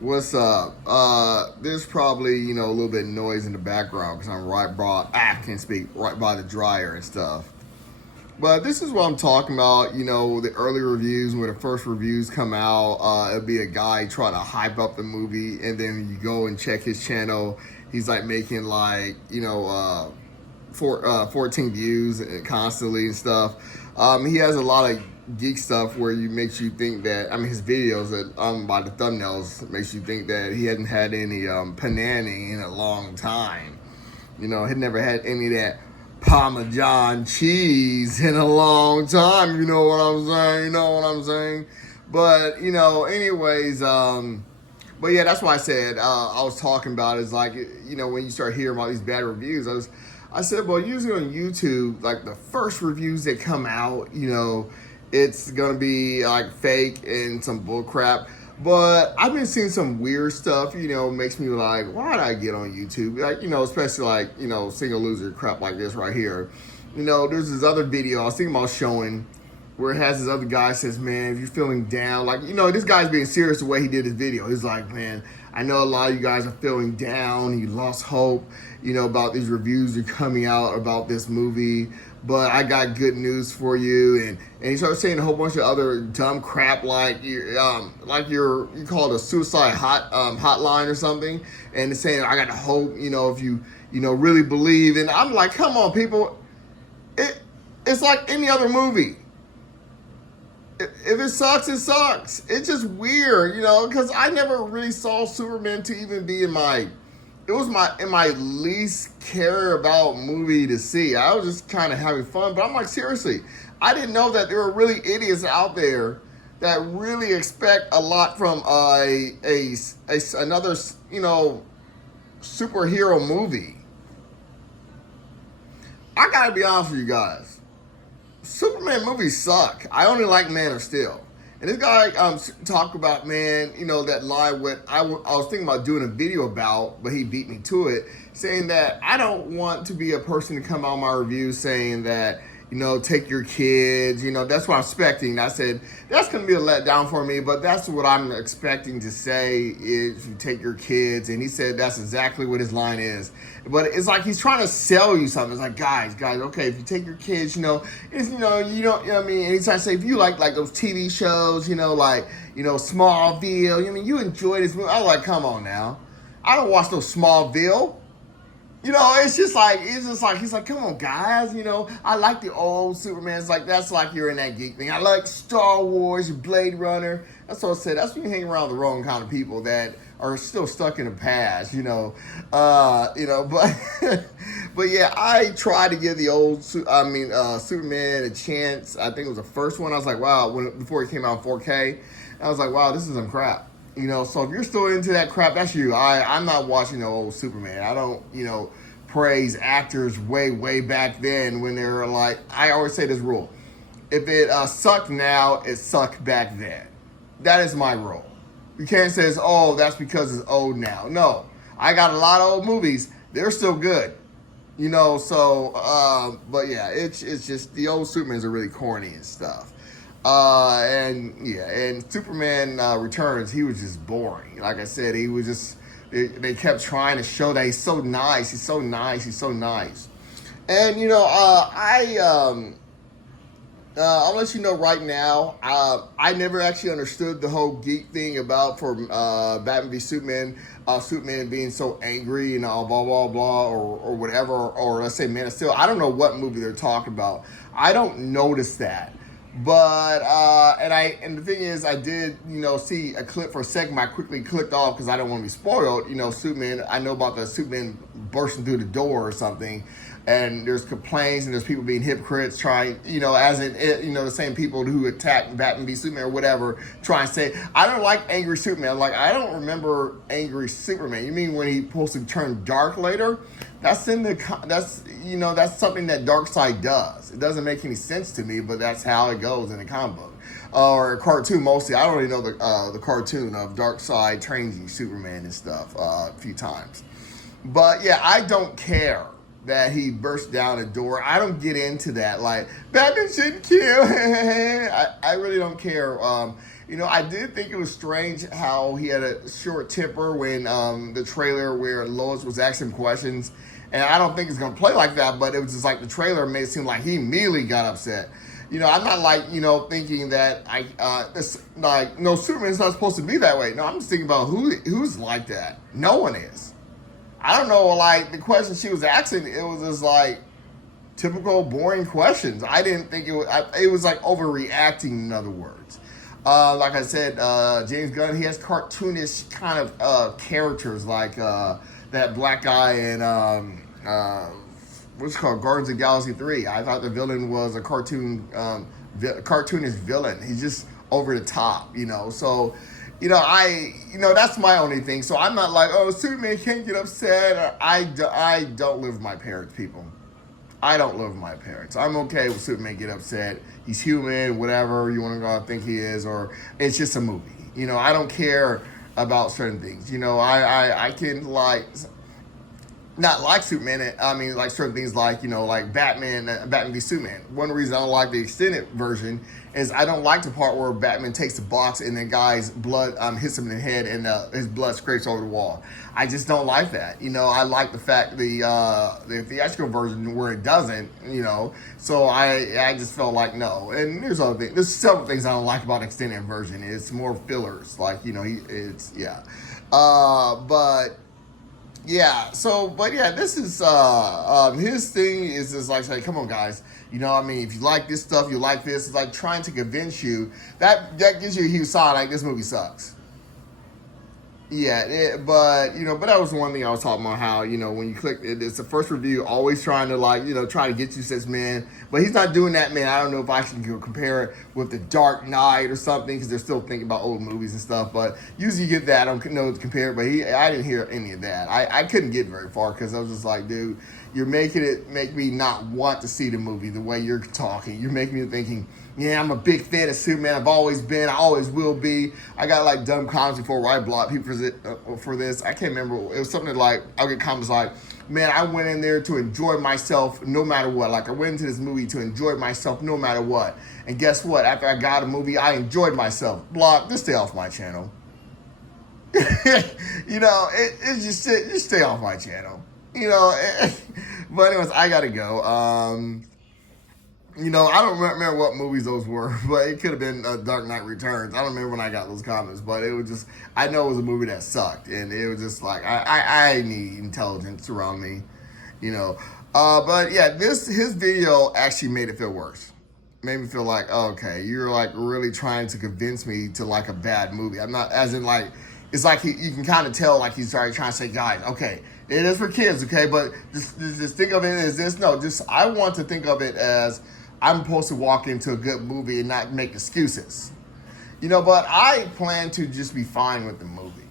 What's up? There's probably a little bit of noise in the background because I'm I can't speak right by the dryer and stuff. But this is what I'm talking about. The early reviews when the first reviews come out, it'll be a guy trying to hype up the movie, and then you go and check his channel. He's like making 14 views constantly and stuff. He has a lot of geek stuff where you makes you think that his videos that by the thumbnails makes you think that he hadn't had any panani in a long time. He'd never had any of that Parmesan cheese in a long time. You know what I'm saying? You know what I'm saying? But anyways, but yeah, that's why I said I was talking about is like when you start hearing about these bad reviews, I said, well, usually on YouTube, like the first reviews that come out, it's gonna be like fake and some bull crap. But I've been seeing some weird stuff, makes me like, why did I get on YouTube? Like, especially like, single loser crap like this right here. There's this other video I was thinking about showing where it has this other guy says, man, if you're feeling down, like, this guy's being serious the way he did his video. He's like, man, I know a lot of you guys are feeling down. You lost hope, about these reviews that are coming out about this movie. But I got good news for you. And he started saying a whole bunch of other dumb crap like you call it a suicide hotline or something. And it's saying, I got hope, if you, really believe. And I'm like, come on, people. It's like any other movie. If it sucks, it sucks. It's just weird, because I never really saw Superman to even be in my least care about movie to see. I was just kind of having fun, but I'm like, seriously, I didn't know that there were really idiots out there that really expect a lot from another superhero movie. I gotta be honest with you guys. Superman movies suck. I only like Man of Steel. And this guy talked about, man, that line what I was thinking about doing a video about, but he beat me to it, saying that I don't want to be a person to come out my review saying that, take your kids, that's what I'm expecting. I said, that's going to be a letdown for me, but that's what I'm expecting to say is you take your kids. And he said that's exactly what his line is. But it's like he's trying to sell you something. It's like, guys, okay, if you take your kids, it's, you don't, what I mean? And he's trying to say, if you like those TV shows, Smallville, you enjoy this movie. I was like, come on now. I don't watch no Smallville. It's just like, he's like, come on, guys, I like the old Superman. It's like, that's like you're in that geek thing. I like Star Wars, Blade Runner. That's what I said. That's when you hang around the wrong kind of people that are still stuck in the past, but, but yeah, I tried to give the old, Superman a chance. I think it was the first one. I was like, wow, before it came out in 4K, I was like, wow, this is some crap. So if you're still into that crap, that's you. I'm not watching the old Superman. I don't, praise actors way back then when they were like, I always say this rule. If it sucked now, it sucked back then. That is my rule. You can't say, that's because it's old now. No. I got a lot of old movies. They're still good. But yeah, it's just the old Supermans are really corny and stuff. And Superman Returns, he was just boring. Like I said, he was just, they kept trying to show that he's so nice. He's so nice. He's so nice. And, I'll let you know right now, I never actually understood the whole geek thing about for Batman v Superman, Superman being so angry and blah, blah, blah, or whatever, or let's say Man of Steel. I don't know what movie they're talking about. I don't notice that. But and the thing is, I did see a clip for a second. I quickly clicked off because I don't want to be spoiled. Superman. I know about the Superman bursting through the door or something, and there's complaints and there's people being hypocrites trying, as in the same people who attack Batman v Superman or whatever, trying to say I don't like angry Superman. Like I don't remember angry Superman. You mean when he supposed to turn dark later? That's that's something that Darkseid does. It doesn't make any sense to me, but that's how it goes in a comic book or a cartoon. Mostly, I don't really know the cartoon of Darkseid training Superman and stuff a few times. But yeah, I don't care that he burst down a door. I don't get into that. Like, Batman shouldn't kill. I really don't care. I did think it was strange how he had a short temper when the trailer where Lois was asking questions. And I don't think it's going to play like that, but it was just like the trailer made it seem like he immediately got upset. I'm not like, thinking that no, Superman's not supposed to be that way. No, I'm just thinking about who's like that. No one is. I don't know, like, the question she was asking, it was just like typical boring questions. I didn't think it was like overreacting, in other words. Like I said, James Gunn, he has cartoonish kind of characters like that black guy in what's it called, Guardians of the Galaxy 3. I thought the villain was a cartoonish villain. He's just over the top, So, that's my only thing. So I'm not like, oh, Superman can't get upset. I don't live with my parents, people. I don't live with my parents. I'm okay with Superman get upset. He's human, whatever you want to think he is, or it's just a movie. I don't care about certain things. I can not like Superman. I mean, like certain things like, like Batman v Superman. One reason I don't like the extended version is I don't like the part where Batman takes the box and the guy's blood hits him in the head and his blood scrapes over the wall. I just don't like that. I like the fact the theatrical version where it doesn't, so I just felt like no. And there's other things. There's several things I don't like about the extended version. It's more fillers. Like, but yeah, this is his thing is just like say, come on guys, if you like this stuff, you like this. It's like trying to convince you that gives you a huge sign like this movie sucks. Yeah, but that was one thing I was talking about, how, when you click it, it's the first review, always trying to try to get you, says, man, but he's not doing that, man. I don't know if I can compare it with The Dark Knight or something, because they're still thinking about old movies and stuff, but usually you get that. I don't know to compare it, but I didn't hear any of that. I couldn't get very far, because I was just like, dude, you're make me not want to see the movie the way you're talking. You're making me thinking, yeah, I'm a big fan of Superman. I've always been. I always will be. I got like dumb comments before where I blocked people for this. I can't remember. It was something like, I'll get comments like, man, I went in there to enjoy myself no matter what. Like, I went into this movie to enjoy myself no matter what. And guess what? After I got a movie, I enjoyed myself. Block, just stay off my channel. It's just stay off my channel. But anyways, I gotta go. I don't remember what movies those were, but it could have been Dark Knight Returns. I don't remember when I got those comments, but it was just, I know it was a movie that sucked, and it was just like, I need intelligence around me, But yeah, his video actually made it feel worse. Made me feel like, oh, okay, you're like really trying to convince me to like a bad movie. I'm not, as in like, it's like you can kind of tell like he's trying to say, guys, okay, it is for kids, okay, but just think of it as this. No, I want to think of it as I'm supposed to walk into a good movie and not make excuses. But I plan to just be fine with the movie.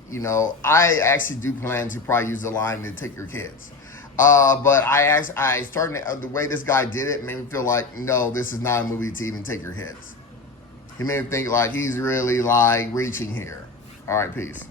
I actually do plan to probably use the line to take your kids. But I started, the way this guy did it made me feel like, no, this is not a movie to even take your kids. He made me think like he's really like reaching here. All right, peace.